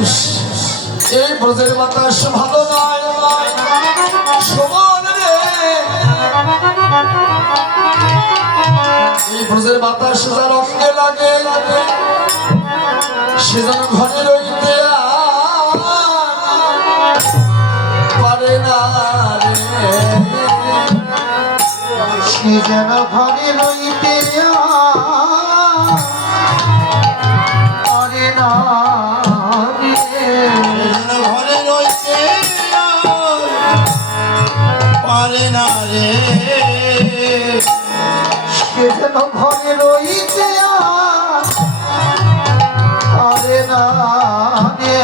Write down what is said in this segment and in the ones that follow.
এই ব্রজের বাতাস ভালো নয় সমান রে, এই ব্রজের বাতাস যার অঙ্গে লাগে সে যেন ঘরে রইতে পারে না রে, সে যেন ঘরে রইতে পারে না রে, ঘরে রইতে পারে না রে, সে যেন ঘরে রইতে পারে না রে,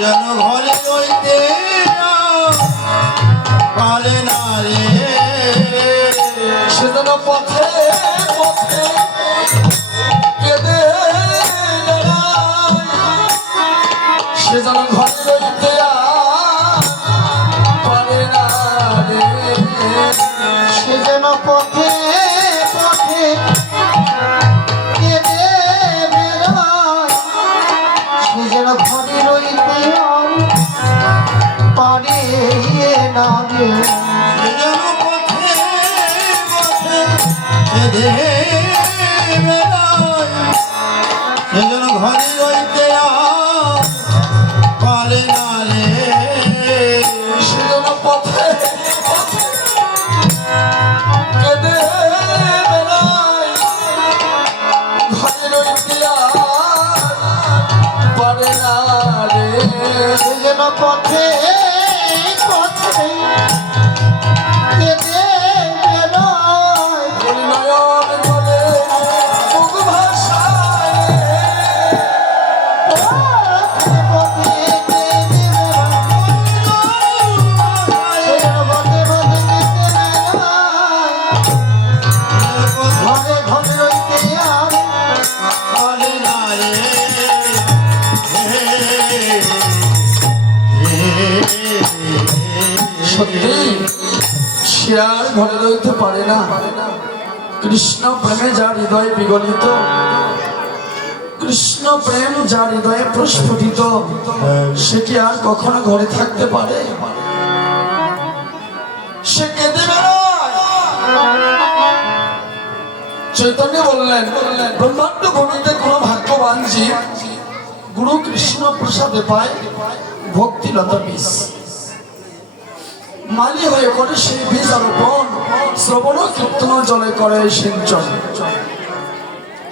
যেন ঘরে রইতে পারে না রে, সে যেন পথে পথে কেঁদে বেড়ায়, সে যেন ঘরে রইতে পারে না রে, সে যেন পথে পথে কেঁদে বেড়ায়, সে যেন ঘরে রইতে পারে না রে, যেন পথে পথে কেঁদে বেড়ায়, সে যেন ঘরে রইতে পারে না রে, সে যেন পথে পথে কেঁদে বেড়ায়, ঘরে রইতে পারে না রে, সে যেন পথে পথে কেঁদে বেড়ায়, নয়ন বলে মুখ ভাষায় পথে পথে কেঁদে বেড়ায়, সে যেন পথে পথে কেঁদে বেড়ায়, ঘরে ঘরে রইতে পারে না রে, সত্যি সে আর ঘরে রইতে পারে না। কৃষ্ণ প্রেমে যার হৃদয় বিগলিত, কৃষ্ণ প্রেম যার হৃদয়ে প্রস্ফুটিত, সে কি আর কখনো ঘরে থাকতে পারে? সে কেঁদে বেড়ায়। চৈতন্য বললেন ব্রহ্মাণ্ড ভূমিতে কোন ভাগ্যবান জীব গুরু কৃষ্ণ প্রসাদে পায় ভক্তিলতা বীজ, মালি হয়ে করে সেই বীজ আরোপণ, শ্রবণ কীর্তন জলে করে সিঞ্চন।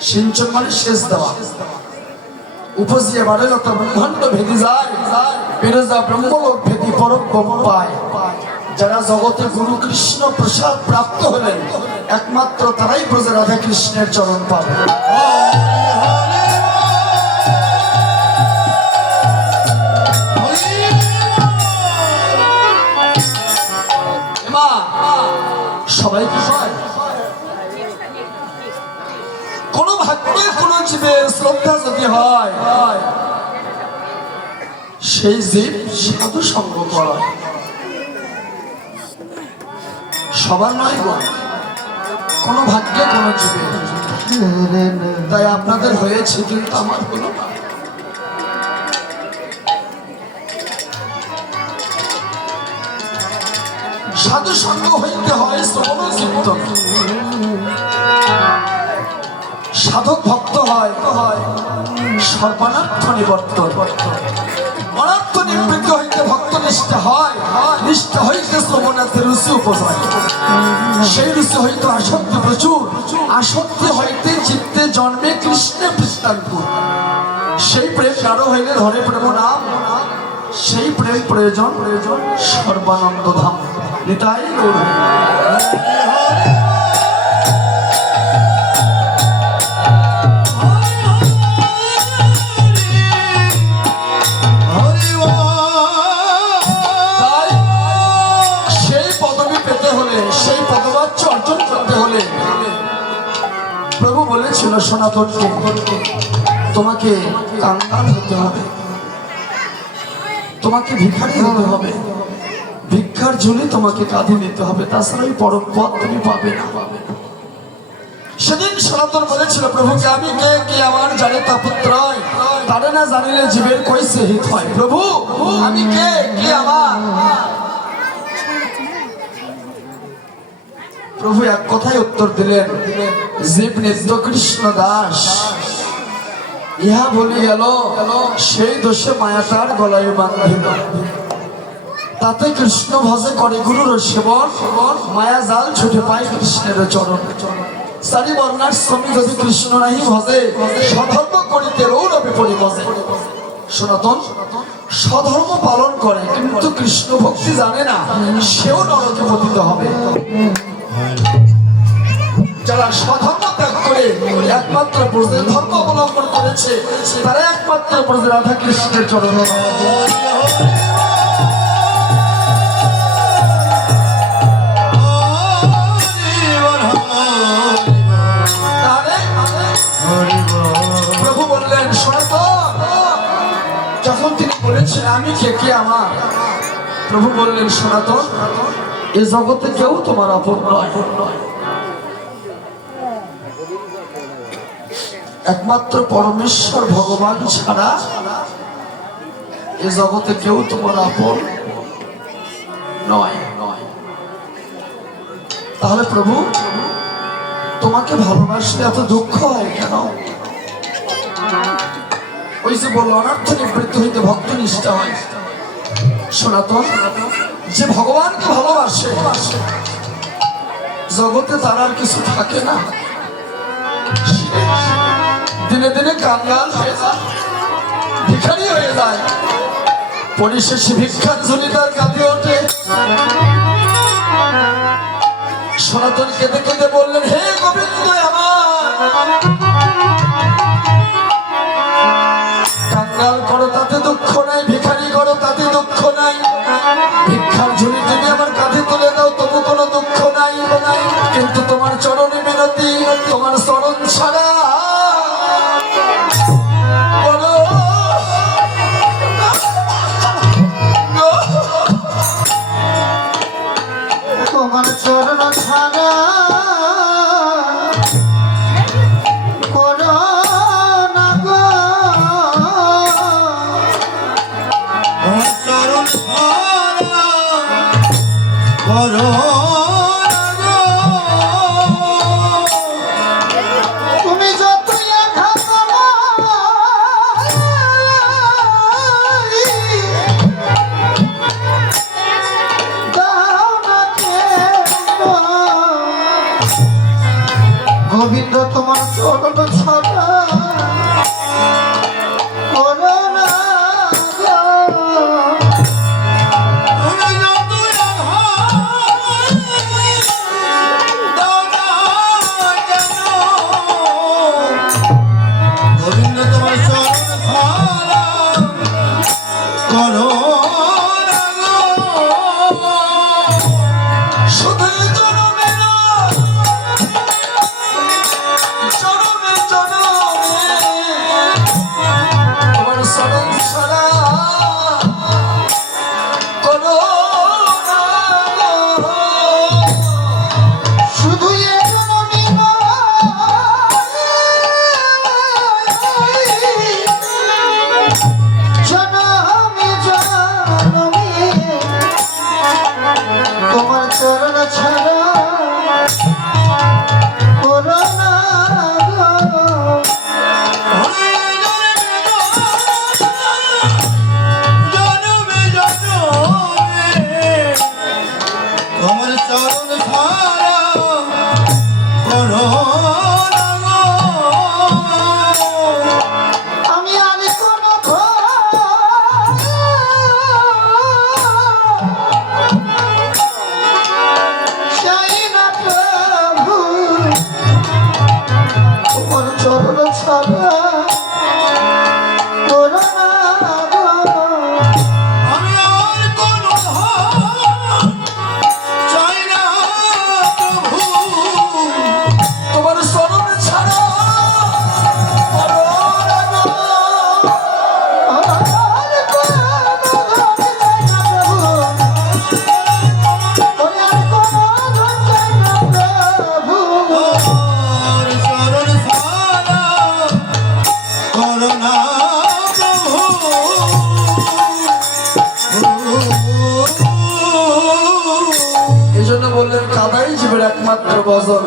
সিঞ্চন মানে সেচ দেওয়া। উপজিয়ে বাড়ে লতা ব্রহ্মাণ্ড ভেদি যায়, বিরজা ব্রহ্মলোক ভেদি পরব্রহ্ম পায়। যারা জগতে গুরু কৃষ্ণ প্রসাদ প্রাপ্ত হলেন একমাত্র তারাই ব্রজে রাধা কৃষ্ণের চরণ পাবে। সবাই কি হয়? কোন ভাগ্যে কোন জীবের শ্রদ্ধা যদি হয় সেই জীব সাধু সঙ্গ করা সবার নয় গো, কোন ভাগ্যে কোন জীবের। তাই আপনাদের হয়েছে কিন্তু আমার হলো না। সাধু সঙ্গ হইতে হয় শ্রবণ কীর্তন, সাধক ভক্ত হয় সর্বানার্থ নিবর্তন, অনার্থ নিবৃত্ত হইতে ভক্ত নিষ্ঠা হয়, নিষ্ঠা হইতে শ্রবণার্থে রুচি উপজয়, সেই রুচি হইতে আসক্তি প্রচুর, আসক্তি হইতে চিত্তে জন্মে কৃষ্ণে পৃষ্টাঙ্কুর, সেই প্রেম কারো হইলে ধরে প্রেম নাম, সেই প্রেম প্রয়োজন সর্বানন্দ ধাম। নিতাই গৌর। সেই পদবী পেতে হলে, সেই পদবাচ্য অর্জন করতে হলে প্রভু বলেছিল সনাতনকে তোমাকে কাঙ্গাল হতে হবে, তোমাকে ভিখারি হতে হবে, ভিক্ষার ঝুলি তোমাকে কাঁধে নিতে হবে, তাছাড়া ওই পরম পদ তুমি পাবে না। সেদিন সনাতন বলেছিল প্রভুকে আমি কে, কে আমার জানে তা পুত্র, তারে না জানিলে জীবের কইছে হিত হয়। প্রভু আমি কে, কে আমার? প্রভু এক কথায় উত্তর দিলেন, জীব নিত্য কৃষ্ণ দাস। ইহা বলে গেল, সেই দোষে মায়া তার গলায় বাঁধিল। তাতে কৃষ্ণ ভজে করে গুরুর সেবন, মায়া জাল ছুটে পায় কৃষ্ণের চরণ। সারি বর্ণার শ্রমিক যদি কৃষ্ণ নাহি ভজে, সধর্ম করিতে রৌরবে পরিবজে। সনাতন সধর্ম পালন করে কিন্তু কৃষ্ণ ভক্তি জানে না, সেও নরকে পতিত হবে। যারা স্বধর্ম ত্যাগ করে একমাত্র ব্রজের ধর্ম অবলম্বন করেছে, তারা একমাত্র ব্রজের রাধা কৃষ্ণের চরণ। প্রভু বললেন, সনাতন যখন তিনি বলেছেন আমি কে, কে আমার, প্রভু বললেন, সনাতন এ জগতে কেউ তোমার আপন নয়। একমাত্র পরমেশ্বর ভগবান ছাড়া এ জগতে কেউ তোমার আপন নয়। তাহলে প্রভু তোমাকে ভালোবাসলে এত দুঃখ হয় কেন? ওই যে বলল অনর্থ নিবৃত্ত হইতে ভক্ত নিষ্ঠা হয়। সনাতন যে ভগবানকে ভালোবাসে জগতে তার আর কিছু থাকে না, দিনে দিনে কাঙ্গাল হয়ে যায়, ভিখারি হয়ে যায়। পরিশেষে ভিক্ষার ঝুলি তার কাঁদে ওঠে। সনাতন কেঁদে কেঁদে বললেন, হে গোবিন্দ আমার, কাঙ্গাল করো তাতে দুঃখ নাই, ভিখারি করো তাতে দুঃখ নাই, ভিক্ষার ঝুলি তুমি আমার কাঁধে তুলে দাও তবু কোনো দুঃখ নাই। কিন্তু তোমার চরণে মিনতি, তোমার চরণ ছাড়া তোমার চরণ ছাড়া করো না গো, চরণ ছাড়া করো না গো। তুমি যতই আঘাত দাও না কেন, গোবিন্দ তোমার চরণ ছাড়া করো না গো। তুমি যতই আঘাত দাও না কেন, গোবিন্দ তোমার চরণ ছাড়া করো না গো। শুধু জনমে না, জনমে জনমে তোমার চরণ ছাড়া করো না গো। শুধু এ জনমই নয়, জনমে জনমে ভজন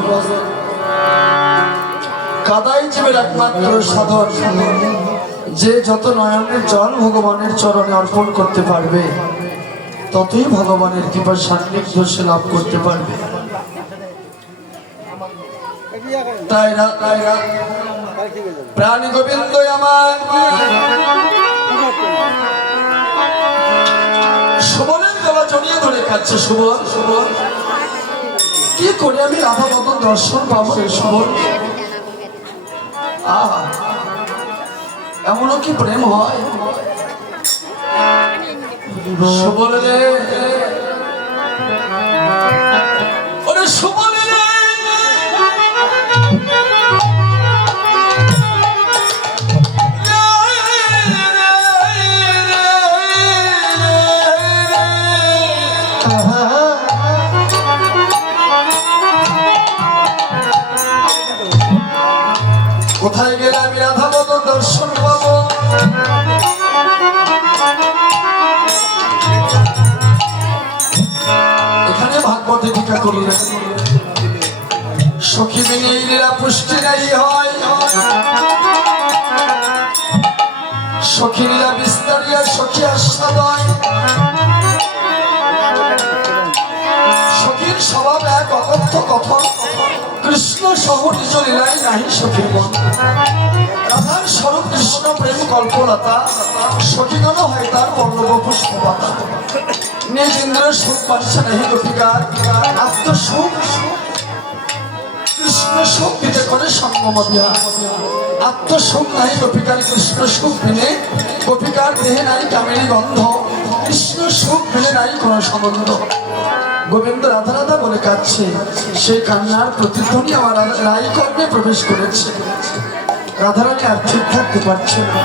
কাদাই জীবের একমাত্র সাধন। যে যত নয়নের জল ভগবানের চরণে অর্পণ করতে পারবে ততই ভগবানের কৃপা সান্নিধ্য সে লাভ করতে পারবে। তাই না প্রাণী গোবিন্দ আমার সুবলের গলা জড়িয়ে ধরে কাছে। সুবল সুবল কি করে আমি রাধা মতন দর্শন পাবো রে সুবল? এমনও কি প্রেম হয় সুবল রে? ওরে সুবল রে, কোথায় গেলে আমি রাধা মতন দর্শন পাবো? এখানে ভাগবতে টিকা করলেন সখী বিনে লীলা পুষ্টি নাই হয়, সখী লীলা বিস্তারিয়া সখী আস্বাদয়। সখীর স্বভাব এক অকথ্য কথন, কৃষ্ণ সহ নিজ লীলাই নাহি সখীর মন। রাধার স্বরূপ কৃষ্ণ প্রেম কল্পলতা, সখীগণ হয় তার পল্লব পুষ্পপাতা। নিজ ইন্দ্রের সুখ পাচ্ছে নাহি গোপিকার, আত্মসুখ কৃষ্ণ সুখ দিতে করে সঙ্গম বিহার। আত্মসুখ নাই গোপিকার, কৃষ্ণ সুখ বিনে গোপিকার দেহে নাই কামেরী গন্ধ। কৃষ্ণ সুখ বিনে নাই কোন সম্বন্ধ। গোবিন্দ রাধা রাধা বলে কাঁদছে, সেই কান্নার প্রতিধ্বনি আমার রায় কর্মে প্রবেশ করেছে। রাধারানী আর ঠিক থাকতে পারছে না।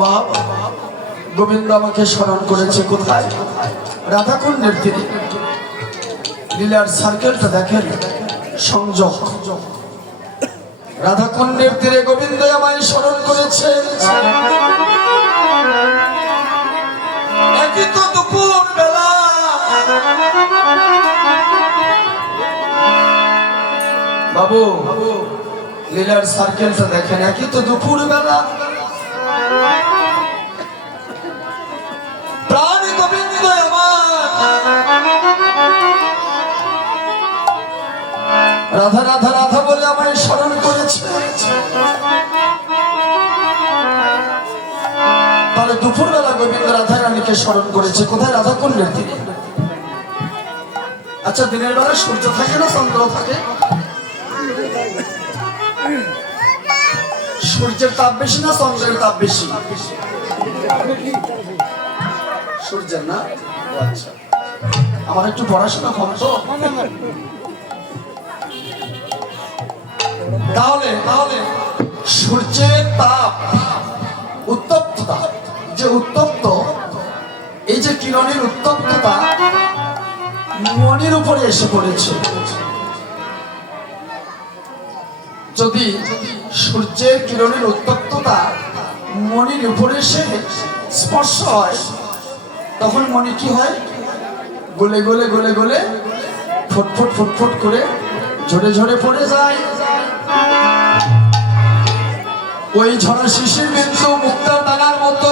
বাবা গোবিন্দ আমাকে স্মরণ করেছে কোথায়? রাধাকুণ্ডের তীরে। লীলার সার্কেলটা দেখেন, সংযোগ। রাধাকুণ্ডের তীরে গোবিন্দ আমায় স্মরণ করেছে। একই তো দুপুর বেলা, বাবু লীলার সার্কেলটা দেখেন, একই তো দুপুর বেলা। প্রাণী গোবিন্দ আমার রাধা রাধা রাধা বলে আমায় স্মরণ করেছে। তাহলে দুপুর বেলা গোবিন্দ রাধা রানীকে স্মরণ করেছে কোথায়? রাধাকুণ্ডের তীরে। আচ্ছা দিনের বেলা সূর্য থাকে না চন্দ্র থাকে? সূর্যের তাপ বেশি না চন্দ্রের তাপ বেশি? সূর্যের না? আচ্ছা আমার একটু পড়াশোনা কম তো। তাহলে তাহলে সূর্যের তাপ উত্তপ্ততা, যে উত্তপ্ত, এই যে কিরণের উত্তপ্ততা মনের উপরে এসে পড়েছে। যদি সূর্যের কিরণের উত্তপ্ততা মনের উপরে এসে স্পর্শ হয় তখন মনে কি হয়? গলে গলে গলে গলে ফুটফুট ফুটফুট করে ঝরে ঝরে পড়ে যায়। ওই ঝরা শিশির বিন্দু মুক্তার দানার মতো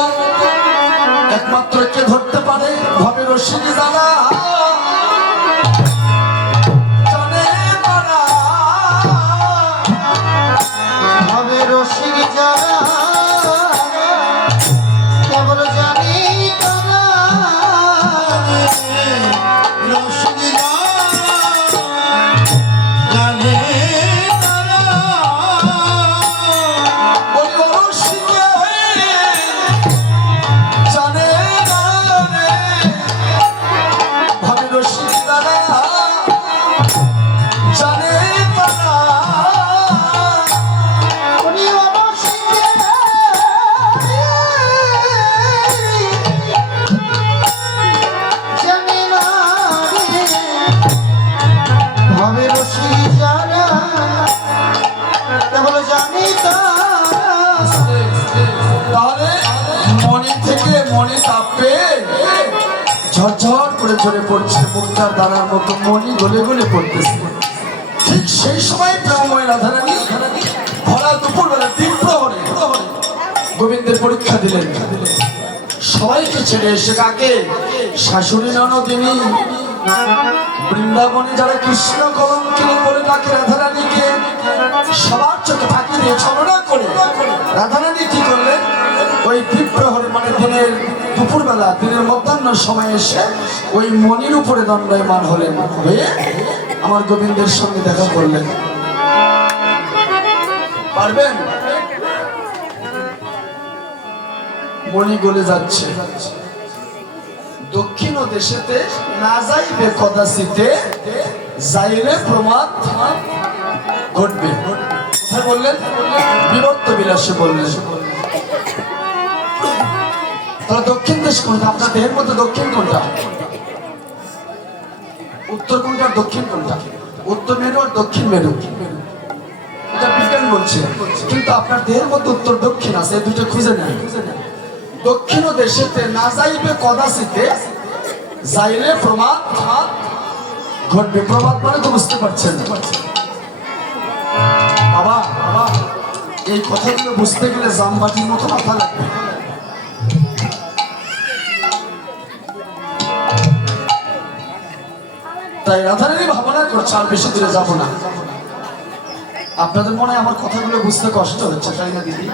একমাত্র কে ধরতে পারে? ভাবে রশ্মি দানা। ভাবে রসিক যারা কেবল জানি তারা, জানে তারা ঝরঝর করে ঝরে পড়ছে, মুক্তার দানার মতো মনি গলে গলে পড়তেছে। ঠিক সেই সময় প্রেমময় রাধারানী ভরা দুপুরবেলা দ্বীপ্রহরে গোবিন্দের পরীক্ষা দিলেন। সবাইকে ছেড়ে এসে কাকে? শাশুড়ি ননদিনী বৃন্দাবনে যারা কৃষ্ণ কলঙ্কিনী বলে তাকে রাধারানীকে সবার চোখে ফাঁকি দিয়ে ছলনা করে রাধারানী কি করলেন? ওই দ্বীপ্রহরে মানে দিনের দুপুরবেলা, দিনের মধ্যাহ্ন সময় এসে ওই মনির উপরে দণ্ডায়মান হলেন, হয়ে আমার গোবিন্দের সঙ্গে দেখা করলেন। পারবেন? মনি গলে যাচ্ছে। দক্ষিণ দেশেতে না যাইবে কদাচিতে, যাইলে প্রমাদ ঘটবে। কোথায় বললেন? বিবর্ত বিলাসে বললেন। তাহলে দক্ষিণ দেশ কোনটা? আপনার দেহের মধ্যে দক্ষিণ কোনটা? উত্তর কোনটা আর দক্ষিণ কোনটা? উত্তর মেরু আর দক্ষিণ মেরু, এটা বিজ্ঞান বলছে। কিন্তু আপনার দেহের মধ্যে উত্তর দক্ষিণ আছে, এই দুটো খুঁজে নেন। দক্ষিণ দেশেতে না যাইবে কদাচিতে, যাইলে প্রমাদ ঘটবে। প্রমাদ মানে তো বুঝতে পারছেন বাবা, এই কথাগুলো বুঝতে গেলে জামবাটির মতো মাথা লাগবে। তাই রাধারানী ভাবনা করছে আর বেশি দূরে যাব না। আপনাদের মনে হয় আমার কথাগুলো বুঝতে কষ্ট হচ্ছে, তাই না দিদি?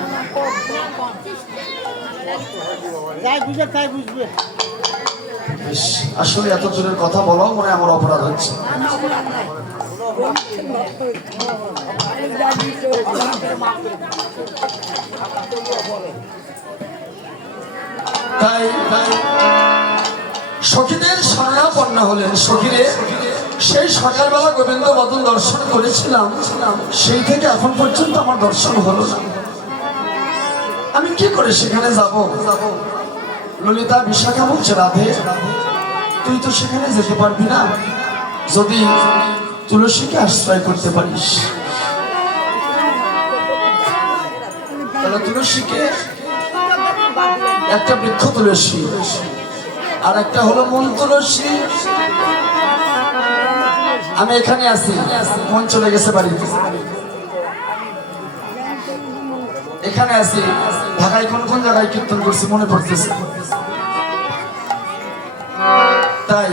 আসলে এত দূরের কথা বলাও মনে আমার অপরাধ হচ্ছে। তাই সখীদের শরণাপন্ন হলেন। সখীরে সেই সকালবেলা গোবিন্দ বদন দর্শন করেছিলাম, সেই থেকে এখন পর্যন্ত আমার দর্শন হলো না। আমি কি করে সেখানে যাব? ললিতা বিশাখা বলছে, রাধে তুই তো সেখানে যেতে পারবি না যদি তুলসীকে আশ্রয় করতে পারিস। তাহলে তুলসীকে, একটা বৃক্ষ তুলসী আর একটা হলো মন তুলসী। আমি এখানে আছি, মন চলে গেছে বাড়িতে। এখানে আছি, ঢাকায় কোন কোন জায়গায় কীর্তন করছি মনে পড়তেছে। তাই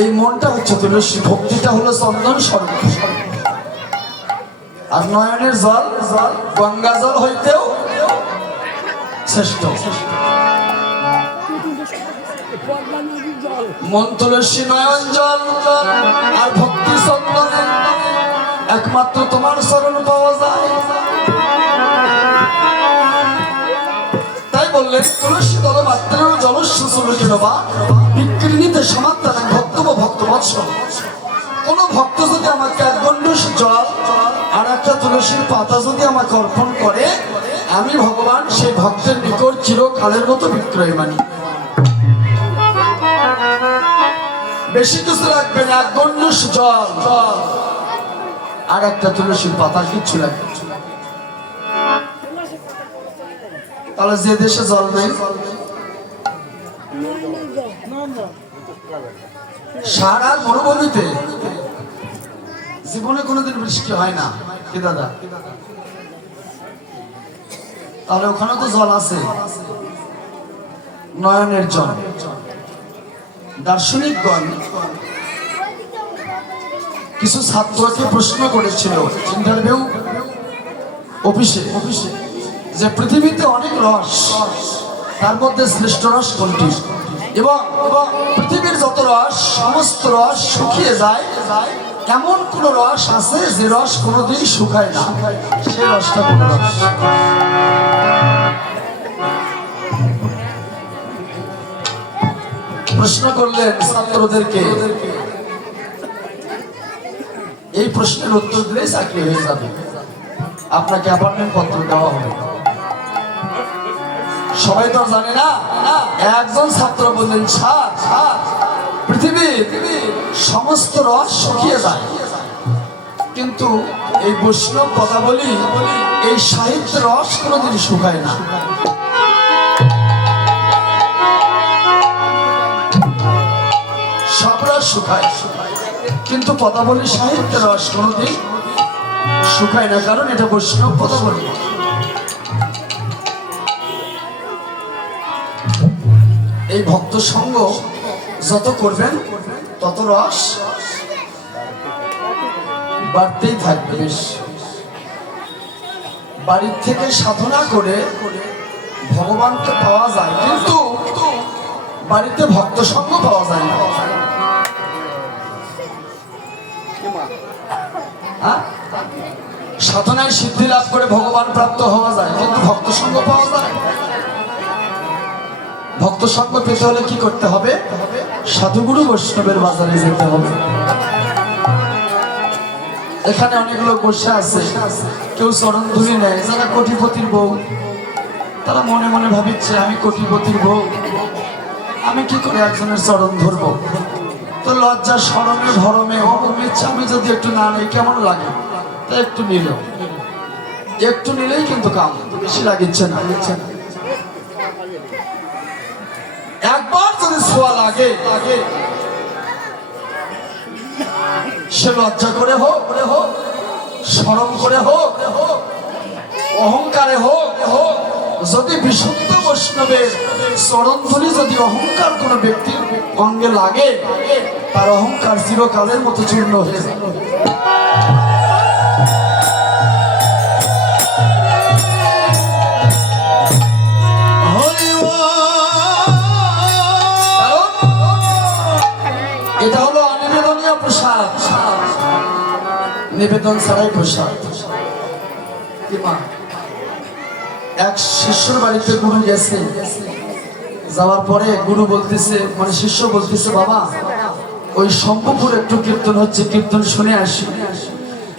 এই মনটা হচ্ছে তুলসী, ভক্তিটা হলো চন্দন স্বর্গ, আর নয়নের জল গঙ্গা জল হইতেও শ্রেষ্ঠ। মন তুলসী নয়ন জল আর ভক্তি চন্দনে একমাত্র তোমার শরণ পাওয়া যায়। তাই বললেন তুলসী দল মাত্র জলস্বা বিক্রিণীতে সমাত্রান ভক্তব ভক্ত বৎস। কোন ভক্ত যদি আমাকে এক গণ্ডূষ জল আর একটা তুলসীর পাতা যদি আমাকে অর্পণ করে, আমি ভগবান সেই ভক্তের নিকট চিরকালের মতো বিক্রয় মানি। বেশি কিছু লাগবে না, এক গণ্ডূষ জল আর একটা তুলসীর পাতা, কিচ্ছু লাগবে। তাহলে যে দেশে জল নেই, সারা মরুভূমিতে জীবনে কোনোদিন বৃষ্টি হয় না কি দাদা? তাহলে ওখানে তো জল আছে, নয়নের জল। দার্শনিকগণ কিছু ছাত্রকে প্রশ্ন করেছিল ইন্টারভিউ অফিসে যে পৃথিবীতে অনেক রস, তার মধ্যে শ্রেষ্ঠ রস কোনটি? এবং পৃথিবীর যত রস, সমস্ত রস শুকিয়ে যায়, এমন কোন রস আছে যে রস কোনোদিন শুকায় না, সেই রসটা কোন রস? প্রশ্ন করলেন ছাত্রদেরকে। এই প্রশ্নের উত্তর দিলে চাকরি হয়ে যাবে, আপনাকে অ্যাপয়েন্টমেন্ট পত্র দেওয়া হবে। সবাই তো জানে না। একজন ছাত্র বললেন, স্যার পৃথিবীর সমস্ত রস শুকিয়ে যায়, কিন্তু এই বৈষ্ণব কথা বলি, এই সাহিত্যের রস কোনোদিন শুকায় না। শুকায়, কিন্তু পদাবলী সাহিত্যের রস কোনোদিন শুকায় না, কারণ এটা বৈষ্ণব পদাবলী। এই ভক্ত সঙ্গ যত করবেন তত রস বাড়তেই থাকবে। বেশ, বাড়ির থেকে সাধনা করে ভগবানকে পাওয়া যায়, কিন্তু বাড়িতে ভক্ত সঙ্গ পাওয়া যায় না। হ্যাঁ? সাধনায় সিদ্ধি লাভ করে ভগবান প্রাপ্ত হওয়া যায়, কিন্তু ভক্ত সঙ্গ পাওয়া যায়। ভক্ত সঙ্গ পেতে হলে কি করতে হবে? সাধুগুরু বৈষ্ণবের বাজারে যেতে হবে। এখানে অনেক লোক বসে আছে, কেউ চরণ ধুলি নেয়। যারা কোটিপতির বউ, তারা মনে মনে ভাবিচ্ছে আমি কোটিপতির বউ, আমি কি করে একজনের চরণ ধরবো? তো লজ্জা শরমে ভরমে অমুক ইচ্ছা আমি যদি একটু না নেই কেমন লাগে, তা একটু নিল, একটু নিলেই কিন্তু কাম, বেশি লাগিচ্ছে না। একবার যদি ছোঁয়া লাগে সে লজ্জা করে হোক, শরম করে হোক, অহংকারে হোক, যদি বিশুদ্ধ বৈষ্ণবের চরণধুলি যদি অহংকার কোন ব্যক্তির অঙ্গে লাগে, তার অহংকার চিরকালের মতো চূর্ণ হয়ে যায়। এটা হলো অনিবেদনীয় প্রসাদ, নিবেদন ছাড়াই প্রসাদ। এক শিষ্যর বাড়িতে গুরু গেছে, যাওয়ার পরে গুরু বলতেছে, মানে শিষ্য বলতেছে, বাবা ওই শম্ভুপুর একটু কীর্তন হচ্ছে, কীর্তন শুনে আসি।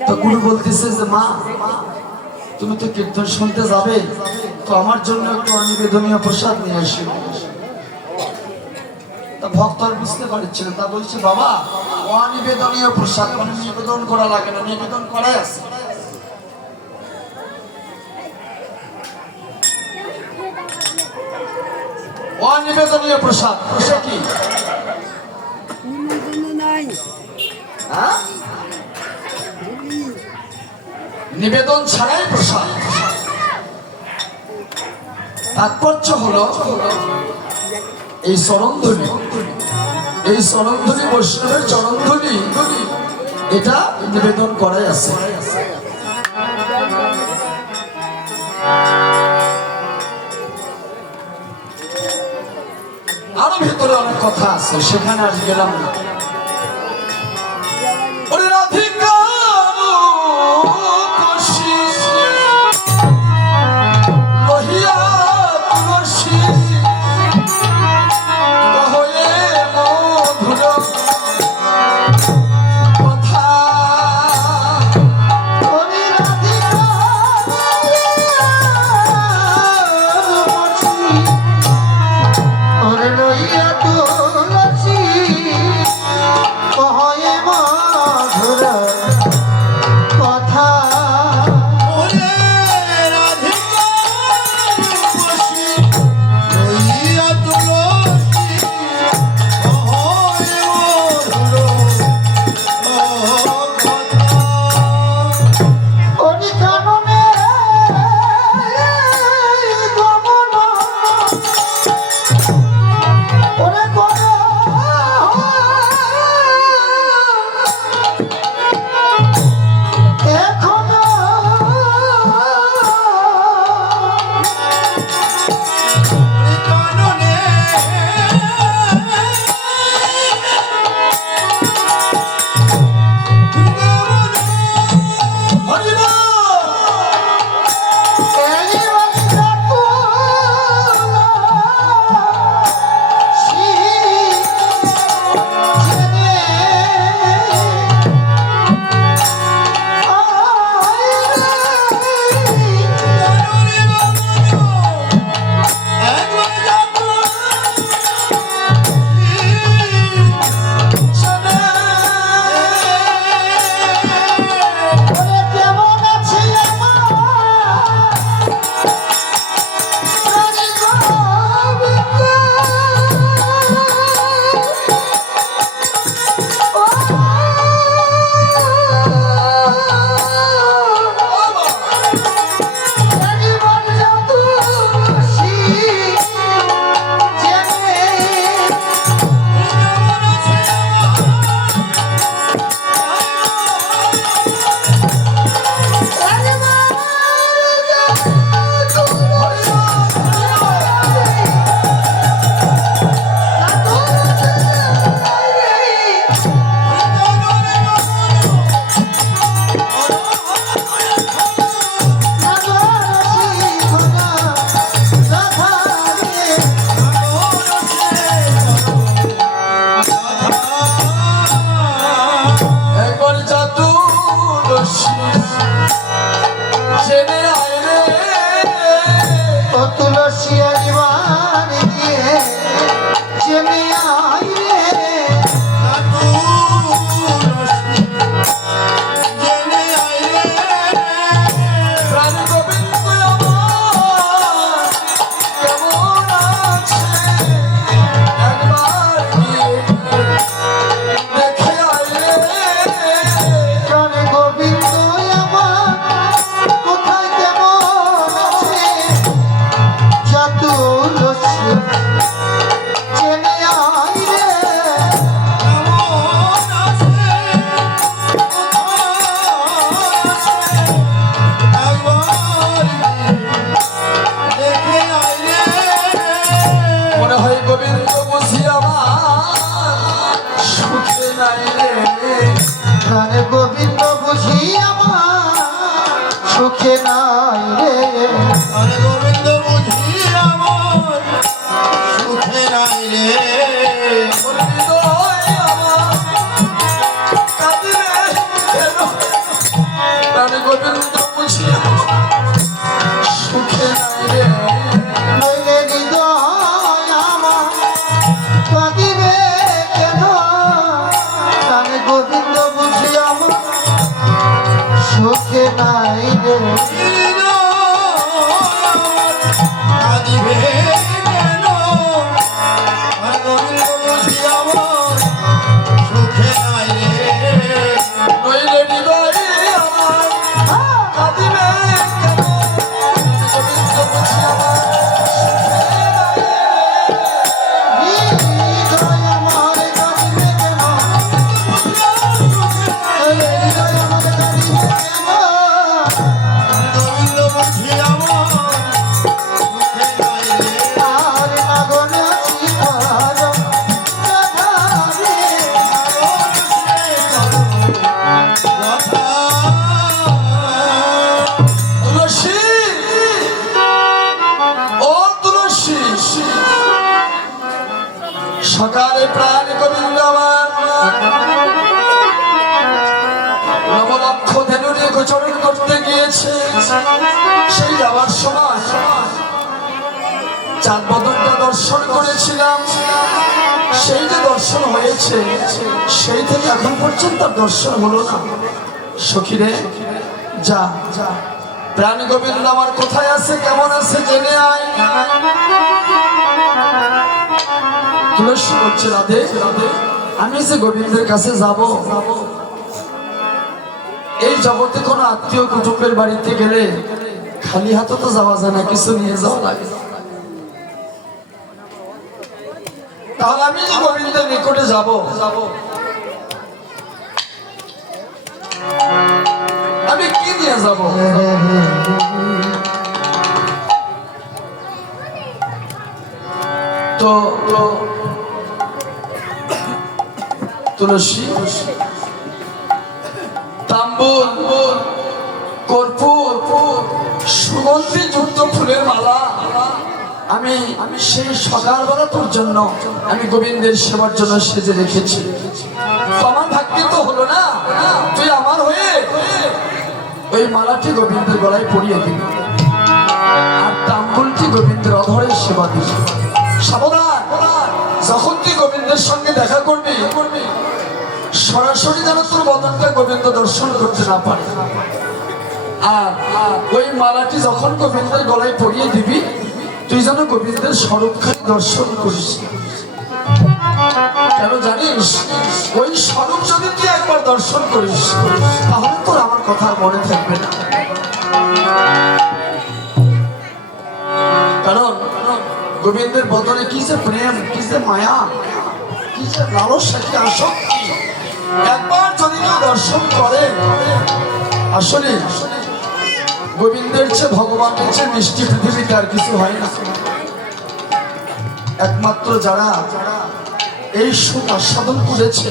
তো গুরু বলতেছে যে মা, তুমি তো কীর্তন শুনতে যাবে, তো আমার জন্য একটু অনিবেদনীয় প্রসাদ নিয়ে আসি। তা ভক্ত আর বুঝতে পারছে না, তা বলছে বাবা অনিবেদনীয় প্রসাদ মানে নিবেদন করা লাগে না, নিবেদন করাই আছে। অনিবেদনীয় প্রসাদ এটা কি? নিবেদন ছাড়াই প্রসাদ। তাৎপর্য হলো এই চরণধ্বনি, এই চরণধ্বনি বৈষ্ণবের চরণধ্বনি, এটা নিবেদন করাই আছে। আরো ভেতরে অনেক কথা আছে, সেখানে আজ গেলাম না। রসিয়ারি বাড়ি দিয়ে চেনে আই রে প্রাণ গোবিন্দ আমার কেমন আছে একবার গিয়ে দেখে আইলে প্রাণে গোবিন্দ আমার কোথায় কেমন আছে জাতু রসি চেনে আই রে মনে হয় গোবিন্দ বুঝি আমার সুখে নাই রে প্রাণে গোবিন্দ বুঝি আমার সুখে নাই রে গোবিন্দ বুঝি আমার সুখে নাই রে গোবিন্দ হয় আমার কাঁদিলে কেন প্রাণ গোবিন্দ বুঝি আমার সুখে নাই রে নইলে হৃদয় আমার কাঁদিবে কেন প্রাণে গোবিন্দ বুঝি আমার সুখে নাই রে কাঁদিবে কেন গোবিন্দ বুঝি আমার সুখে নাই রে নইলে হৃদয়ে আমার কাঁদিবে কেন গোবিন্দ বুঝি আমার হৃদয় আমার কাঁদিবে কেন হৃদয় আমার কাঁদিবে কেন গোবিন্দ বুঝি আমার সুখে নাই রে আর মাগনে আছি পার কথা রে তুলসী ও তুলসী সকালে প্রাণ গোবিন্দ আমার নবলক্ষ ধেনু নিয়ে গোচরণ করতে গিয়েছে সেই যাওয়ার সময় চাঁদ বদনটা দর্শন করেছিলাম সেই যে দর্শন হয়েছে সেই থেকে এখন পর্যন্ত আর দর্শন হলো না সখীরে যা যা প্রাণ গোবিন্দ আমার কোথায় আছে কেমন আছে জেনে আয় তুলসী বলছে রাধে রাধে আমি যে গোবিন্দের কাছে যাব এই জগতে কোনো আত্মীয় কুটুম্বের বাড়িতে গেলে খালি হাতে তো যাওয়া যায় না, কিছু নিয়ে যাওয়া লাগে। তাহলে আমি যে গোবিন্দের নিকটে যাব আমি কি নিয়ে যাব? তো তুলসী তাম্বুল কর্পূর সুগন্ধি যুক্ত ফুলের মালা আমি সেই সকালবেলা তোর জন্য আমি গোবিন্দের সেবার জন্য সেজে রেখেছি। তো আমার ভাগ্যে তো হলো না, তুই আমার হয়ে ওই মালাটি গোবিন্দের গলায় পরিয়ে দিবি আর তাম্বুলটি গোবিন্দের অধরে সেবা দিবি। সাবধান, যখন তুই গোবিন্দের সঙ্গে দেখা করবি সরাসরি যেন তোর বদনটা গোবিন্দ দর্শন করতে না পারে। আর ওই মালাটি যখন গোবিন্দের গলায় পরিয়ে দিবি তুই যেন গোবিন্দের স্বরূপখানি দর্শন করিস। কেন জানিস? ওই স্বরূপ যদি তুই একবার দর্শন করিস তাহলে তোর আমার কথা আর মনে থাকবে না। কারণ গোবিন্দের বদনে কি যে প্রেম, কি যে মায়া, কি যে লালসা, কি আসক্তি, একবার যদি কেউ দর্শন করে আসলে গোবিন্দের চেয়ে ভগবানের চেয়ে মিষ্টি পৃথিবীতে আর কিছু হয় না। একমাত্র যারা এই সুখ আস্বাদন করেছে,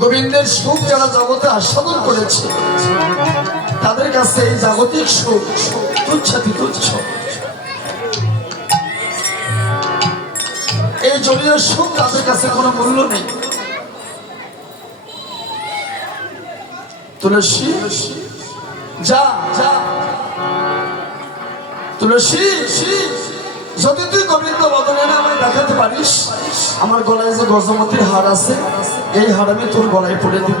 গোবিন্দের সুখ যারা জগতে আস্বাদন করেছে, তাদের কাছে এই জাগতিক সুখ তুচ্ছাতি তুচ্ছ। এই জলীয় সুখ তাদের কাছে কোনো মূল্য নেই। তুলসী যা যা তুলসী, যদি তুই গোবিন্দ বদনে আমায় দেখাতে পারিস, আমার গলায় যে গজমতির হার আছে, এই হার আমি তোর গলায় পরে দিব।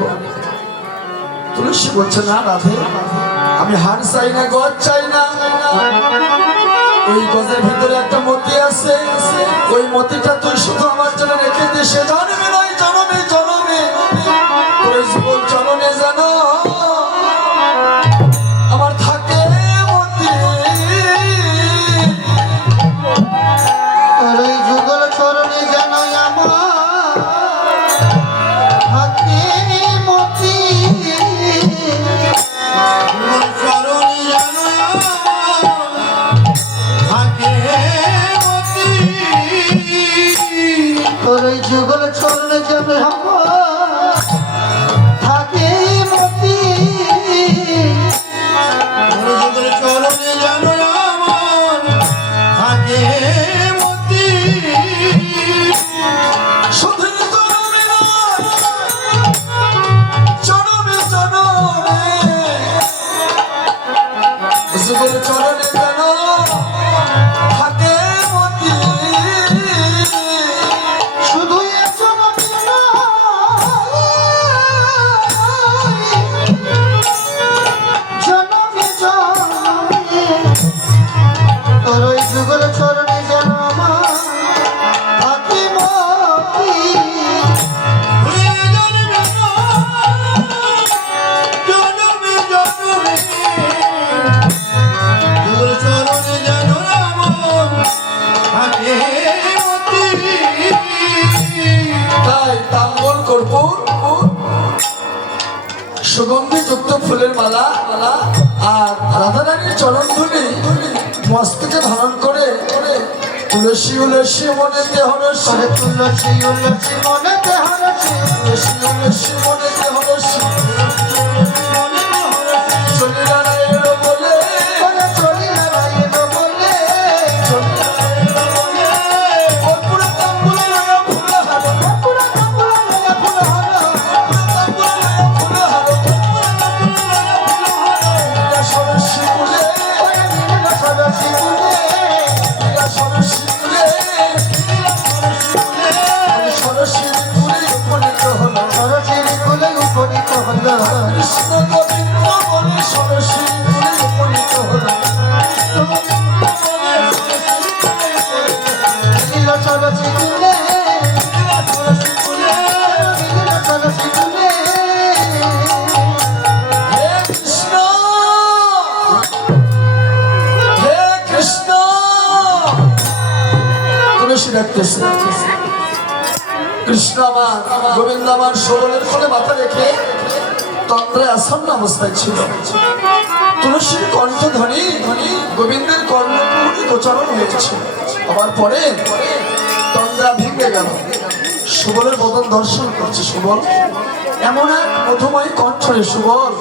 তুলসী বলছে, না রাধে, আমি হার চাই না, গজ চাই না। ওই গজের ভিতরে একটা মতি আছে, ওই মতিটা তুই শুধু আমার জন্য রেখে দে। সে জন্মে নয়, জনমে জনমে তোর জীবন চলনে জানো আমার থাকে মতি। তোর ওই যুগল চরণে যেন আমার থাকে মতি। চরণে যেন থাকে মতি। তোর ওই যুগল চরণে যেন আমার থাকে মতি। চরণে যেন আমার থাকে মতি। শুধু জনমে নয়, জনমে জনমে যুগল চরণে যেন থাকে মতি। শুধু এ জনমে জনমে জনমে তোর ওই যুগল চরণে যেন আমার থাকে মতি। জনমে জনমে যুগল চরণে যেন আমার থাকে মতি। তাই তাম্বল কর্পূর সুগন্ধি যুক্ত ফুলের মালা আর রাধারানীর চরণ ধুলি মস্তকে ধারণ করে তুলসী উলসী মনেতে হরসী, তোর তুলসী উলসী মনেতে হরসী। তুলসী উলসী মনেতে হরসী, চলে দাঁড়াইল বলে, তোরে চলিয়া রাইল বলে। কর্পূর তাম্বুল লয়া ফুলহার, পুরা কাপড় লইয়া ফুলহার। তাম্বুল লয়া ফুলহার, লীলা সরসী কুলে, ওরে নীল সরসী কুলে। লীলা সরসী কুলে, সরসীর কুলে উপনীত হলো সরসীর কুলে উপনীত হল। কৃষ্ণ গোবিন্দ বলে, সরসীর কুলে উপনীত হলো। নীল সরসী কুলে, নীল সরসী কুলে। হে কৃষ্ণ, হে কৃষ্ণ, তুলসী ডাকতেছে। কৃষ্ণ আমার, গোবিন্দ আমার সরলের কোলে মাথা রেখে তন্দ্রায় আসন্ন অবস্থায় ছিল। তুলসীর কণ্ঠধ্বনি গোবিন্দের কর্ণকুহরে গোচরণ হয়েছে। হওয়ার পরে তন্দ্রা ভেঙে গেল। সুবলের বদন দর্শন করছে। সুবল এমন এক মধুময় কণ্ঠ রে সুবল,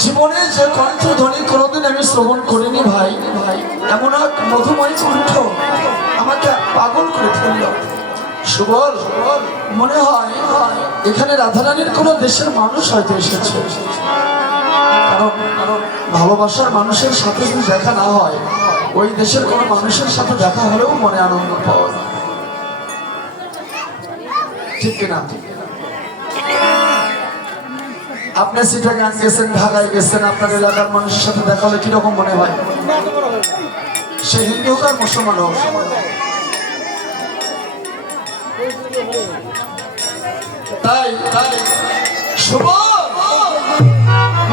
জীবনে যে কণ্ঠধ্বনি কোনোদিন আমি শ্রবণ করিনি ভাই। এমন এক মধুময় কণ্ঠ আমাকে পাগল করে ফেলল। সুবল, মনে হয় এখানে রাধারানীর কোনো দেশের মানুষ হয়তো এসেছে। কারণ ভালোবাসার মানুষের সাথে যদি দেখা না হয়, ওই দেশের কোনো মানুষের সাথে দেখা হলেও মনে আনন্দ পাওয়া যায়। ঠিক কিনা? আপনি চিটাগাং গেছেন, ঢাকায় গেছেন, আপনার এলাকার মানুষের সাথে দেখা হলে কিরকম মনে হয়? সে হিন্দু হোক আর মুসলমান হোক। তাই শুভ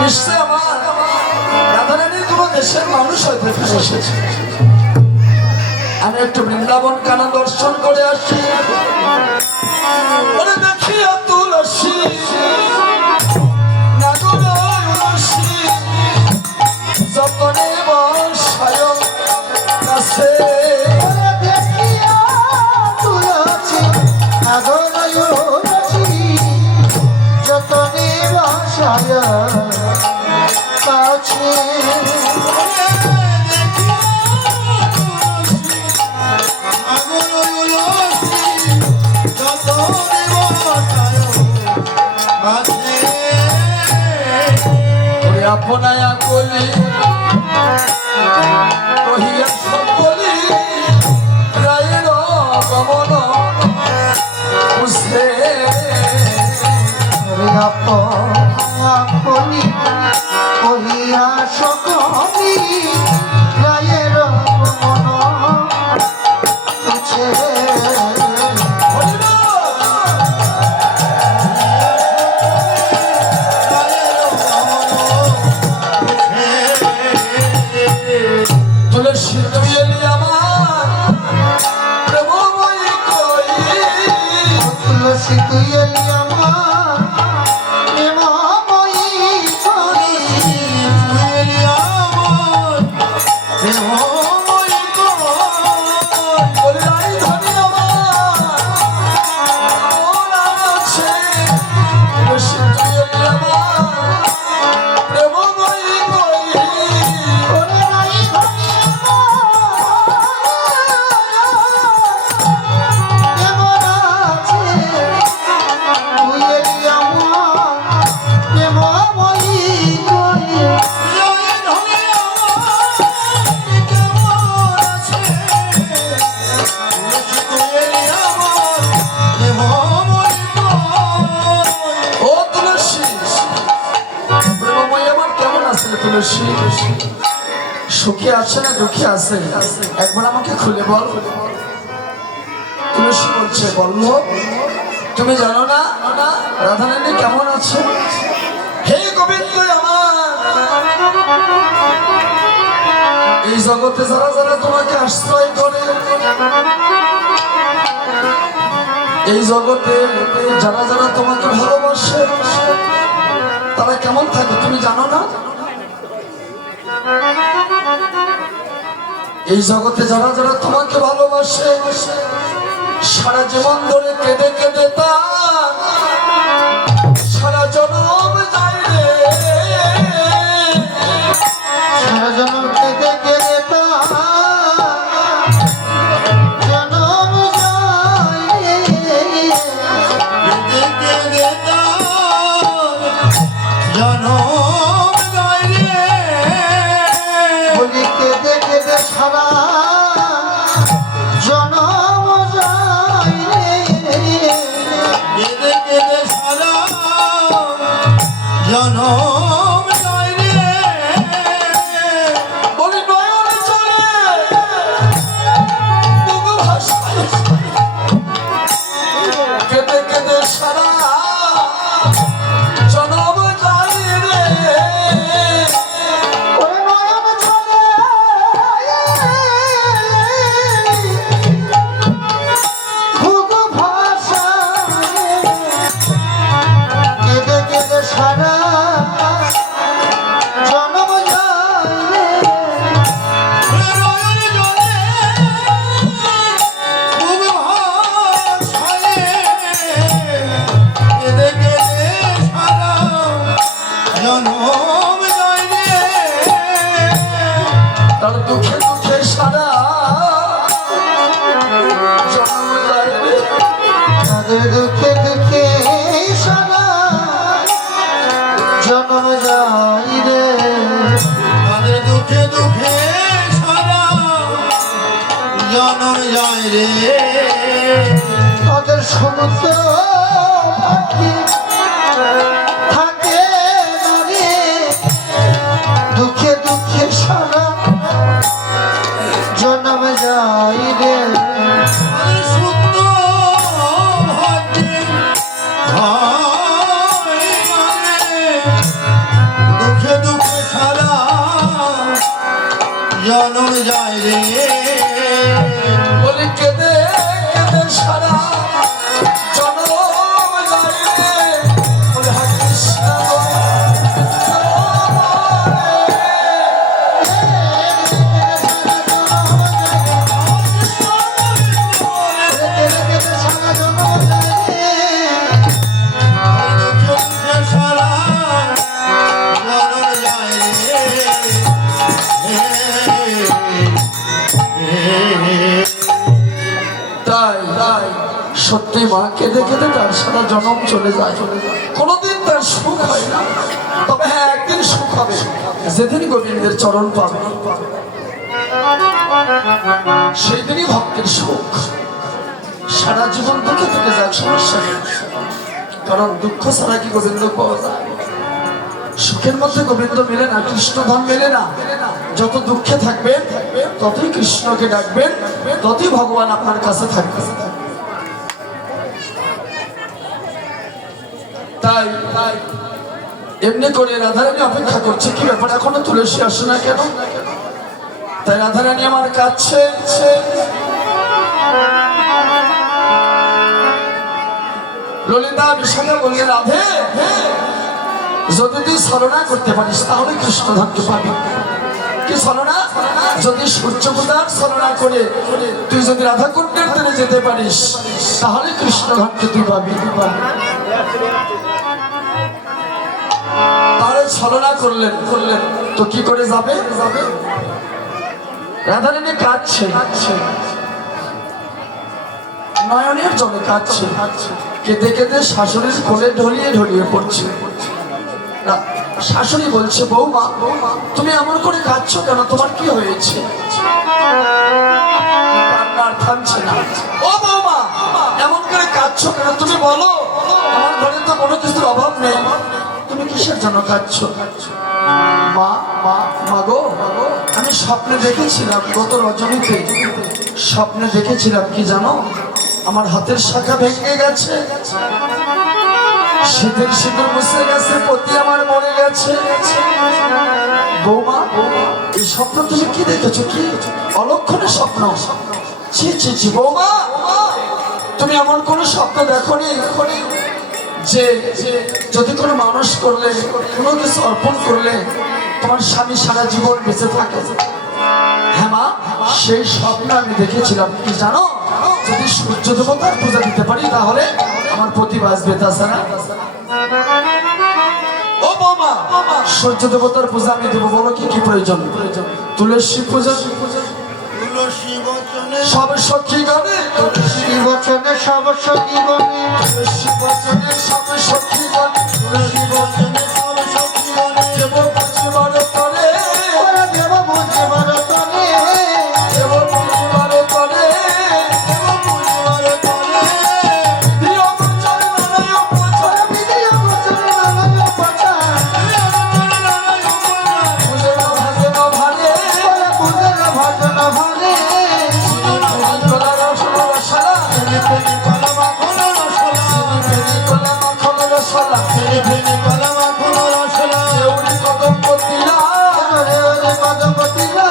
নিশ্চয় আমার রাধারানীর কোনো দেশের মানুষ হয়তো এখানে এসেছে। আমি একটু বৃন্দাবন কানা দর্শন করে আসি। ওরে দেখিয়া তুলসী নাগর উলসী যতনে বসায় কাছে। ওরে দেখিয়া তুলসী নাগর উলসী যতনে বসায় কাছে। আপনায়া কলি আপনি কহিয়া সকলি গায়ের মন তুছে তুলসী তুই এলি আমার প্রেমময়ী কই তুলসী তুই এলি আমার প্রেমময়ী করি বলে নাই ধনী আমার মন আছে তুলসী তুই এলি আমার প্রেমময়ী কই ওরে নাই ধনী কেমন আছে তুই এলি আমার প্রেমময়ী করি ও তুলসী প্রেমময়ী আমার কেমন আছে রে তুলসী সুখে আছে না দুঃখে আছে একবার আমাকে খুলে বল তুলসী বলছে বললো তুমি জানো না রাধারানী কেমন আছে হে গোবিন্দ আমার এই জগতে যারা যারা তোমাকে আশ্রয় করে এই জগতে যারা যারা তোমাকে ভালোবাসে তারা কেমন থাকে তুমি জানো না এই জগতে যারা যারা তোমাকে ভালোবাসে সারা জীবন ধরে কেঁদে কেঁদে তার সারা জনম যায় রে সারা জনম কেঁদে কেঁদে তার জনম যায় বলি কেঁদে কেঁদে সারা জনম যায় জনম যায় রে বলি নয়ন চলে বুক ভাসায় কেঁদে কেঁদে সারা জনম যায় রে ওরে নয়ন চলে বুক ভাসায় কেঁদে কেঁদে সারা জনম যায় তার দুঃখে দুঃখে সারা জনম যায় রে তাদের দুঃখে দুঃখে সারা জনম যায় রে জনম যায় রে তাদের সমুদ্র পাখি থাকে রে দুঃখে দুঃখে সারা জনম যায় রে শুদ্ধ ভাগ্যে দুঃখে দুঃখে সারা জনম যায় রে বলি কেঁদে কেঁদে সারা জনম যায় রে বলে হরে কৃষ্ণ সারা জনম যায় রে দুঃখে দুঃখে সারা জনম যায় রে তাই সত্যি মা কেঁদে কেঁদে তার সারা জনম চলে যায় কোনোদিন তার সুখ হয় না তবে হ্যাঁ একদিন সুখ হবে যেদিন গোবিন্দের চরণ পাবে সেই দিনই ভক্তের সুখ সারা জীবন দুঃখে থেকে যাক সমস্যা নেই কারণ দুঃখ ছাড়া কি গোবিন্দ পাওয়া যায়? সুখের মধ্যে গোবিন্দ মেলে না, কৃষ্ণধাম মেলে না। যত দুঃখে থাকবেন ততই কৃষ্ণকে ডাকবেন, ততই ভগবান আপনার কাছে থাকবে। তাই এমনি করে রাধারানী অপেক্ষা করছে, কি ব্যাপার এখনো তুলসী আসে না কেন? তাই রাধারানী আমার কাছে ললিতা বিশাখা বললে, রাধে যদি তুই ছলনা করতে পারিস তাহলে কৃষ্ণধামকে পাবি। কি ছলনা? যদি সূর্য পূজার ছলনা করে তুই যদি রাধাকুণ্ডের তীরে যেতে পারিস তাহলে কৃষ্ণধামকে তুই পাবি। তাহলে ছলনা করলেন তো কি করে যাবে? রাধারানী কাঁদছে, নয়নের জলে কাঁদছে, কেঁদে কেঁদে শাশুড়ির কোলে ঢলিয়ে ঢলিয়ে পড়ছে। শাশুড়ি বলছে, বৌমা তুমি এমন করে কাঁদছো কেন? তোমার কি হয়েছে? কান্নার থামছে না। ও বৌমা এমন করে কাঁদছো কেন? তুমি বলো, আমার ঘরে তো কোনো কিছুর অভাব নেই, তুমি কিসের জন্য কাঁদছো? মা গো, আমি স্বপ্নে দেখেছিলাম, গত রজনীতে স্বপ্নে দেখেছিলাম কি জানো? আমার হাতের শাখা ভেঙে গেছে, শীতের সিঁদুর মুছে গেছে, পতি আমার মরে গেছে। বৌমা এই স্বপ্ন তুমি কি দেখেছো? কি অলক্ষণের স্বপ্ন? ছি ছি ছি বৌমা, তুমি এমন কোন স্বপ্ন দেখোনি যে যদি কোনো মানুষ করলে, কোনো কিছু অর্পণ করলে তোমার স্বামী সারা জীবন বেঁচে থাকে? হ্যাঁ মা, সেই স্বপ্ন আমি দেখেছিলাম। কি জানো? যদি সূর্য দেবতার পূজা দিতে পারি তাহলে আমার প্রতি বাঁচবে। তাছাড়া ও বৌমা সূর্য দেবতার পূজা আমি দেবো, বলো কি কি প্রয়োজন? তুলসী পূজা, সব সখী গণে, তুলসী বচনে সব সখী গণে, তুলসী বচনে সব সখী গণে, তুলসী বচনে সব সখী গণে, দেব বুঝবার তরে, ওরা দেব বুঝবার তরে, দেব বুঝবার তরে, দেব বুঝবার তরে, দিও গোচর নারায় উপচার, বিধিয় বচনে নারায় উপচার, পূজের ভজন ভারে, ওরা পূজের ভজন ভারে, কলা রসনা রসলা, ফেরি কলা মাখন রসলা, ফেরি কলা মাখন রসলা, ফেরি কলা মাখন রসলা, দেউরি কদম পতিলা, ওরে ওরে পদপতিলা,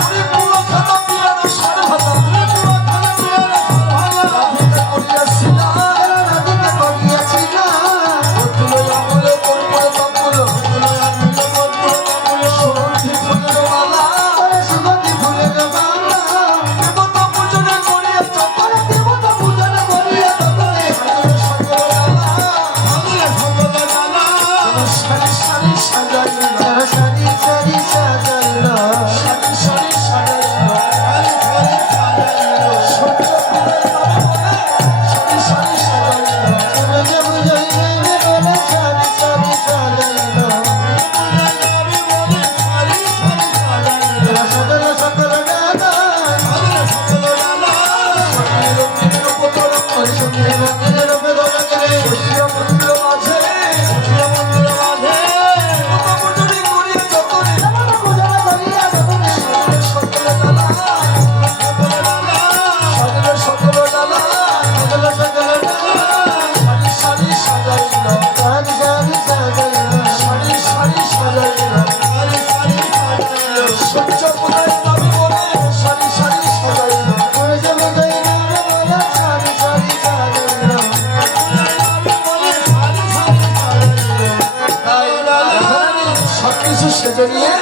উনি পুরো খাতা পিয়ার সার ভাতা, উনি পুরো খাতা পিয়ার সার ভাতা, রাধিকা করিয়াছিলা, রাধিকা করিয়াছিলা, তুলো আঙুলে কর্পূরে তাম্বুলো, তুলো আঙুলে কর্পূরে তাম্বুলো, সুগন্ধি ফুলের মালা, ওরে সুগন্ধি ফুলের মালা, দেবতা পূজনে করিয়া চপরে, দেবতা পূজন করিয়া ততরে, সকল ডালা, সকল ডালা, সারি সারি সাজাইলা, তারা সারি সারি সাজাইল, সারি সারি সাজাইলা, সূর্য পূজার নামে বলে, সারি সারি সাজাইলা, সূর্য বুঝাই যাইবে বলে সারি সারি সাজাইল, তারা সকল সকল ডালা, রঙিনের উপকরণ করে সঙ্গে রঙের রূপে রঙের, বসিয়া মন্দির মাঝে, দেবতা পূজনে করিয়া যতনে, দেবতা পূজন করিয়া ততরে, সকল ডালা, সাজলে সকল ডালা, সকল সকল ডালা, সারি সারি সাজাইলা, সারি সারি সাজাইল, সারি সারি সাজাইলা, সূর্য পূজার নামে বলে সারি সারি সাজাইলা, সূর্য বুঝাই নামে বলে সারি সারি সাজাইল, তাই রাধারানী সবকিছু সেজে নিয়ে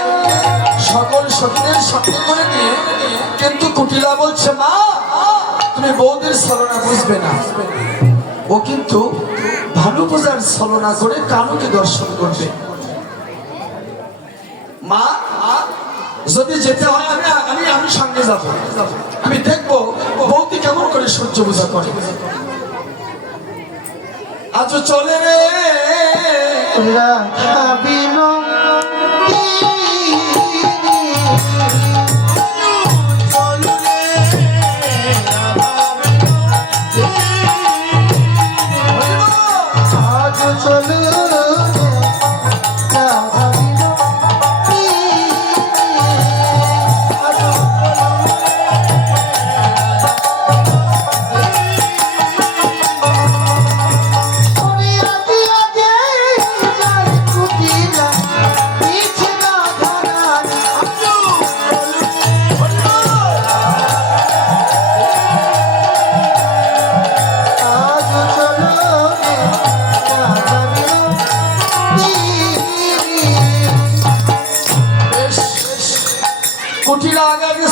সকল সখীদের সাথে করে নিয়ে, কিন্তু কুটিলা বলছে, মা তুমি বৌদির ছলনা বুঝবে না, ও কিন্তু ভানু পূজার ছলনা করে কানুকে দর্শন করবে। মা যদি যেতে হয় আমি সঙ্গে যাব, আমি দেখবো বৌদি কেমন করে সূর্য পূজা করে। আজ চলে রে রাধা বিনোদিনী,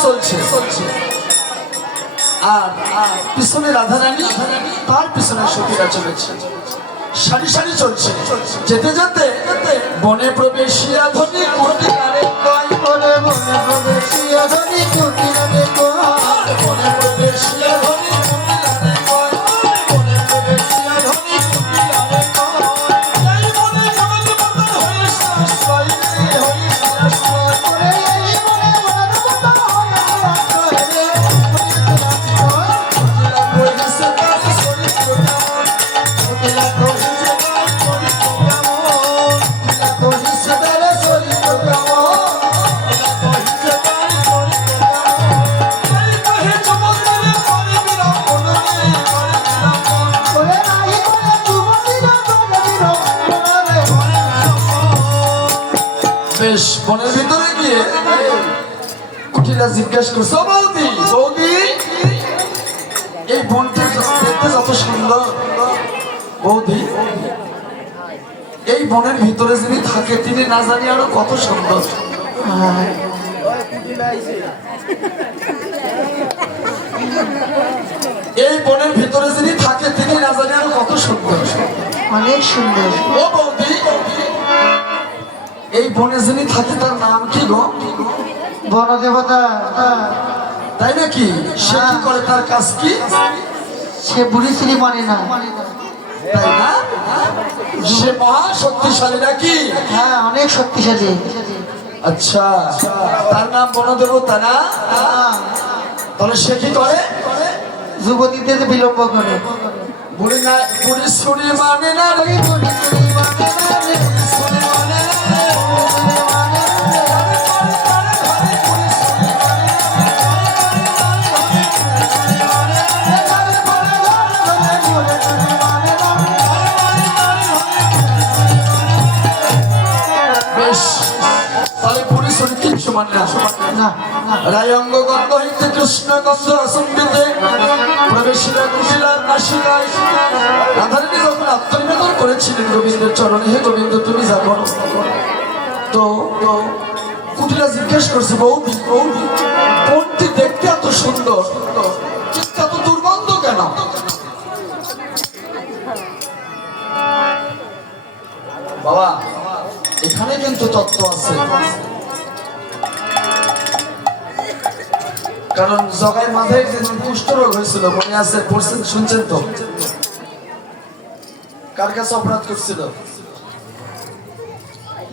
চলছে আর পিছনে রাধারানী, তার পিছনে সখীরা চলেছে, সারি সারি চলছে। যেতে যেতে বনে প্রবেশিয়া ধ্বনি কোটি গানে কয়, বনে বনে প্রবেশিয়া ধ্বনি কোটি গানে কয়, বনে প্রবেশিয়া ধ্বনি কোটি গানে কয়, বনে প্রবেশিয়া ধ্বনি কোটি গানে কয়। এই বনে জগৎ বন্ধন হইছে আশ্রয়, হইছে আশ্রয়। ওরে এই বনে বনে বন্ধন হইছে আশ্রয় রে, হইছে তার চরিত্র কেমন, কোকিলা কহিছে তার চরিত্র কেমন, কহিছে তার চরিত্র কেমন, হইছে তার চরিত্র কেমন। এই কহে যুবকদের করে বিড়ম্বন, করে বিড়ম্বন। ওরে নাই বলে যুবতীরা করে বিড়ম্বন রে, বেশ, বনের ভিতরে গিয়ে কুটিরা জিজ্ঞাসা করছে, "ও বৌদি, বৌদি, এই বনটা দেখতে যত সুন্দর, বৌদি, এই বনের ভিতরে যিনি থাকে তিনি না জানি আরো কত সুন্দর। এই বনের ভিতরে যিনি থাকে তিনি না জানি আরো কত সুন্দর। অনেক সুন্দর। ও বৌদি, এই বনে যিনি থাকে তার নাম কি গো? বনদেবতা, তাই নাকি? সে কি করে, তার কাজ কি? সে বুড়ি শ্রী মানে না, তাই না? সে মহা শক্তিশালী নাকি? হ্যাঁ অনেক শক্তিশালী। আচ্ছা, তার নাম বনদেবতা না? তাহলে সে কি করে? যুবতীদের বিলম্ব করে। বুড়ি না, বুড়ি শুনি মানে না রে, বুড়ি শ্রী মানে না রে, শুনি মানে না রে। বুড়ি মানে না রে, বেশ, তাহলে বুড়ি শুনি কিচ্ছু মানে না। না না, রায়ঙ্গ গন্ধ হইতে কৃষ্ণ গন্ধ আসম্বিতে প্রবেশিলা কুশিলার নাসিকায় রাধারানী যখন আত্মনিবেদন করেছিলেন গোবিন্দের চরণে, হে গোবিন্দ তুমি যা করো। তো কুটিলা জিজ্ঞেস করছে, বৌদি, বৌদি, বনটি দেখতে এত সুন্দর কিন্তু এত দুর্গন্ধ কেন? বাবা, এখানে কিন্তু তত্ত্ব আছে। কারণ জগাই মাথায় যেদিন কুষ্ঠরোগ হয়েছিল, মনে আছে? পড়ছেন, শুনছেন তো? কার কাছে অপরাধ করছিল?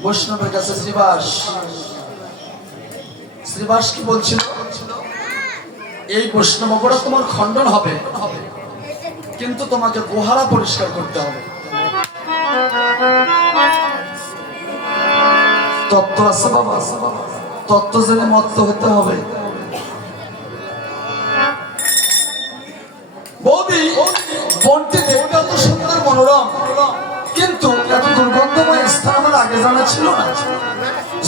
বৈষ্ণবের কাছে। শ্রীবাস, শ্রীবাস কি বলছিল? এই বৈষ্ণব অপরাধ তোমার খণ্ডন হবে, কিন্তু তোমাকে গোহারা পরিষ্কার করতে হবে। তত্ত্ব আছে বাবা, তত্ত্ব জেনে মত্ত হতে হবে। বৌদি, বনটি দেখতে এত সুন্দর মনোরম, কিন্তু এত দুর্গন্ধময় স্থান আমার আগে জানা ছিল না।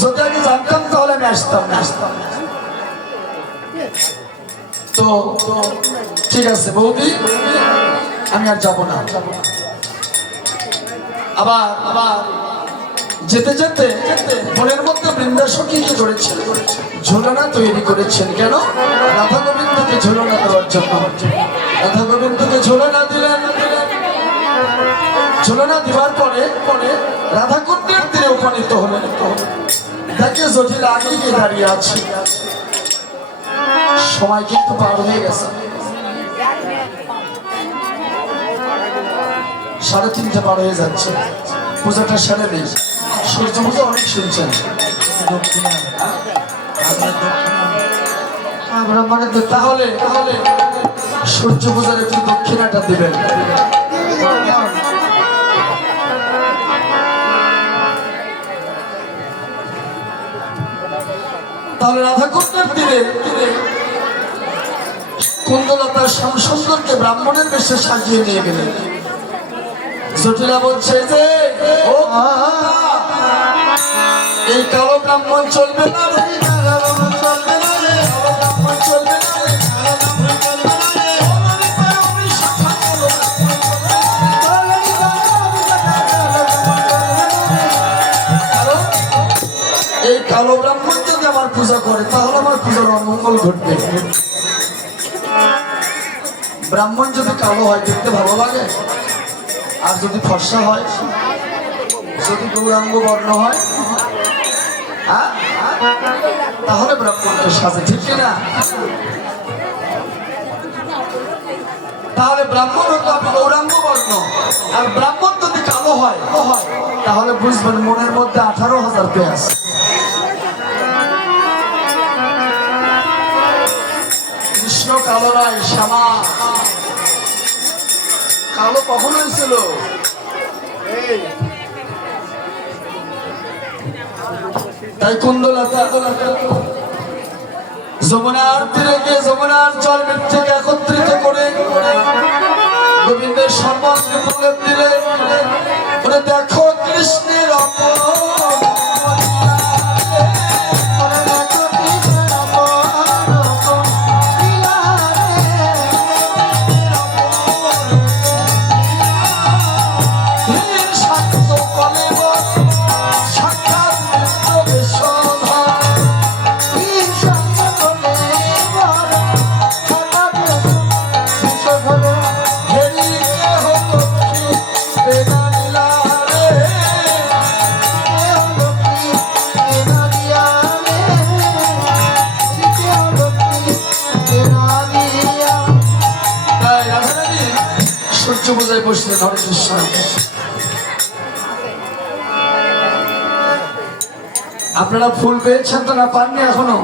যদি আগে জানতাম তাহলে আমি আসতাম না। তো ঠিক আছে বৌদি, আমি আর যাব না। আবার আবার যেতে যেতে বনের মধ্যে বৃন্দাসখী কি করেছেন? ঝোলনা তৈরি করেছেন। কেন? রাধা গোবিন্দকে ঝোলনা দেওয়ার জন্য। রাধা গোবিন্দকে ঝোলনা দিলেন। ঝোলনা দেওয়ার পরে রাধা কুণ্ডের তীরে উপনীত হলেন। দেখে জটিল আগে গিয়ে দাঁড়িয়ে আছে। সময় কিন্তু পার হয়ে গেছে, 3:30 পার হয়ে যাচ্ছে। পূজাটা সেরে নেই। সূর্য পূজা অনেক শুনছেন। ব্রাহ্মণের দুঃখ তাহলে সূর্য পূজার একটু দক্ষিণাটা দিবেন। তাহলে রাধাকুণ্ডের তীরে কুন্দলতার শ্যামসুন্দরকে ব্রাহ্মণের বেশে সাজিয়ে নিয়ে গেলেন। জটিলা বলছে যে, ও এই কালো ব্রাহ্মণ চলবে না রে, কালো ব্রাহ্মণ চলবে না রে, কালো ব্রাহ্মণ চলবে না রে, কালো ব্রাহ্মণ চলবে না রে। এই কালো ব্রাহ্মণ যদি আমার পূজা করে তাহলে আমার পূজার মঙ্গল ঘটবে। ব্রাহ্মণ যদি কালো হয় দেখতে ভালো লাগে, আর যদি ফর্সা হয়, যদি গৌরাঙ্গ বর্ণ হয়, হ্যাঁ, তাহলে ব্রাহ্মণকে সাজে, ঠিক কিনা? তাহলে ব্রাহ্মণ হতো আপনি গৌরাঙ্গ বর্ণ, আর ব্রাহ্মণ যদি কালো হয় তাহলে বুঝবেন মনের মধ্যে 18,000 পেঁয়াজ। কৃষ্ণ কালো নয়, শ্যামা। কালো কখন হয়েছিল? তাই কুন্দলতা যমুনার তীরে গিয়ে যমুনার জল মৃত্যুকে একত্রিত করে গোবিন্দের সর্বাঙ্গে প্রলেপ দিলে, ওরে দেখো কৃষ্ণের সূর্য পূজায় বসলেন। হরে কৃষ্ণ। আপনারা ফুল পেয়েছেন তো না পাননি এখনো?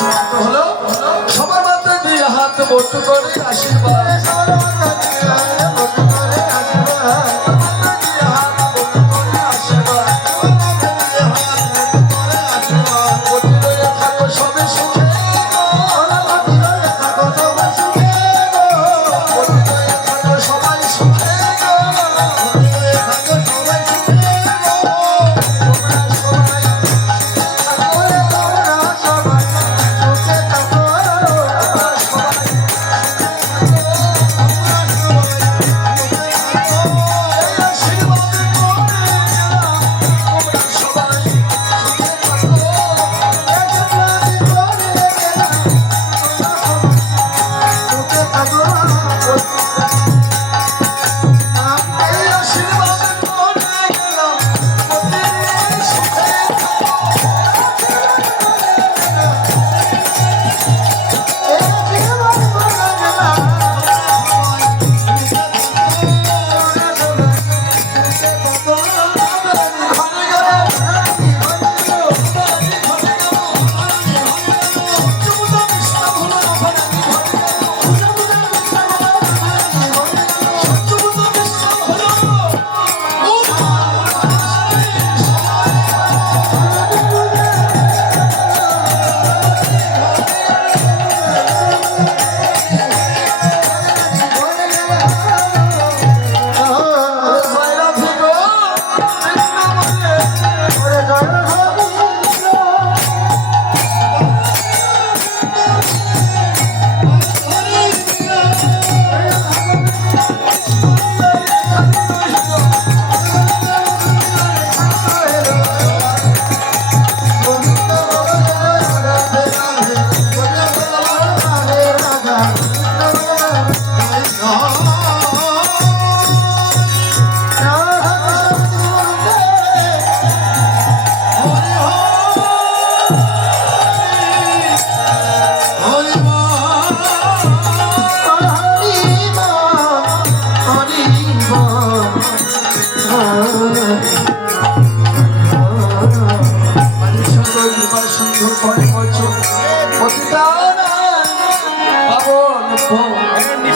সমাপ্ত হলো। সবার মাথায় 2 হাত বটু করে আশীর্বাদ।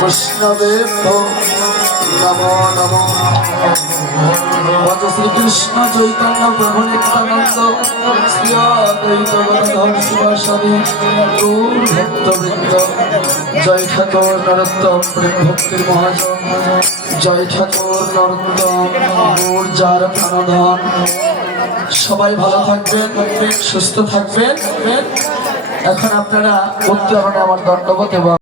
বৈষ্ণবেভ্যো নমো নমো। ভজ শ্রীকৃষ্ণ চৈতন্য প্রভু নিত্যানন্দ শ্রী অদ্বৈত গদাধর শিবাসাদি গৌর ভক্তবৃন্দ। জয় ঠাকুর নরোত্তম প্রেম ভক্তির মহাজন, জয় ঠাকুর নরোত্তম গৌর যার প্রাণধন। সবাই ভালো থাকবেন, সুস্থ থাকবেন। এখন আপনারা উত্তরণে আমার দণ্ডবত এবং